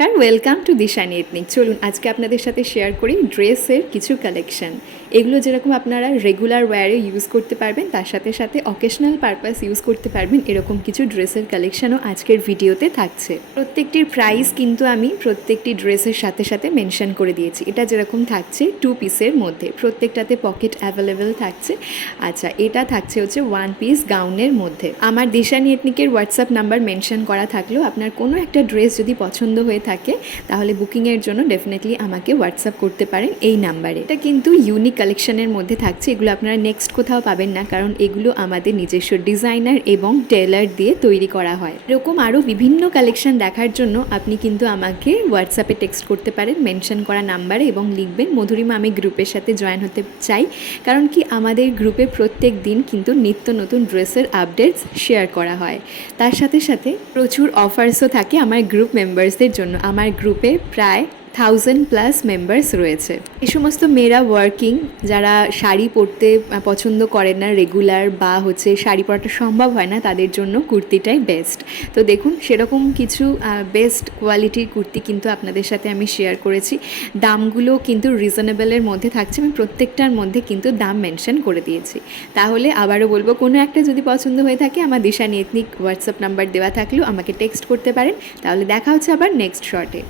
নমস্কার, welcome to Dishani ethnic. চলুন আজকে আপনাদের সাথে শেয়ার করি ড্রেসের কিছু কালেকশন। এগুলো যেরকম আপনারা রেগুলার ওয়্যারে ইউজ করতে পারবেন, তার সাথে সাথে অকেশনাল পারপাস ইউজ করতে পারবেন, এরকম কিছু ড্রেসের কালেকশনও আজকের ভিডিওতে থাকছে। প্রত্যেকটির প্রাইস কিন্তু আমি প্রত্যেকটি ড্রেসের সাথে সাথে মেনশন করে দিয়েছি। এটা যেরকম থাকছে 2 পিসের মধ্যে, প্রত্যেকটাতে পকেট অ্যাভেলেবেল থাকছে। আচ্ছা, এটা থাকছে হচ্ছে 1 পিস গাউনের মধ্যে। আমার দিশানি এথনিকের হোয়াটসঅ্যাপ নাম্বার মেনশন করা থাকলেও আপনার কোনো একটা ড্রেস যদি পছন্দ হয়ে থাকে তাহলে বুকিংয়ের জন্য ডেফিনেটলি আমাকে হোয়াটসঅ্যাপ করতে পারেন এই নাম্বারে। এটা কিন্তু ইউনিক কালেকশনের মধ্যে থাকছে, এগুলো আপনারা নেক্সট কোথাও পাবেন না, কারণ এগুলো আমাদের নিজস্ব ডিজাইনার এবং টেলার দিয়ে তৈরি করা হয়। এরকম আরও বিভিন্ন কালেকশন দেখার জন্য আপনি কিন্তু আমাকে হোয়াটসঅ্যাপে টেক্সট করতে পারেন মেনশন করা নাম্বারে এবং লিখবেন মধুরিমা আমি গ্রুপের সাথে জয়েন হতে চাই, কারণ কি আমাদের গ্রুপে প্রত্যেক দিন কিন্তু নিত্য নতুন ড্রেসের আপডেটস শেয়ার করা হয়। তার সাথে সাথে প্রচুর অফার্সও থাকে আমার গ্রুপ মেম্বার্সদের জন্য। আমার গ্রুপে প্রায় 1000+ মেম্বার্স রয়েছে। এই সমস্ত মেয়েরা ওয়ার্কিং, যারা শাড়ি পরতে পছন্দ করেন না রেগুলার, বা শাড়ি পরাটা সম্ভব হয় না, তাদের জন্য কুর্তিটাই বেস্ট। তো দেখুন সেরকম কিছু বেস্ট কোয়ালিটির কুর্তি কিন্তু আপনাদের সাথে আমি শেয়ার করেছি। দামগুলো কিন্তু রিজনেবলের মধ্যে থাকছে, আমি প্রত্যেকটার মধ্যে কিন্তু দাম মেনশন করে দিয়েছি। তাহলে আবারও বলবো, কোনো একটা যদি পছন্দ হয়ে থাকে আমার দিশানি এথনিক হোয়াটসঅ্যাপ নাম্বার দেওয়া থাকলেও আমাকে টেক্সট করতে পারেন। তাহলে দেখা হচ্ছে আবার নেক্সট শর্টে।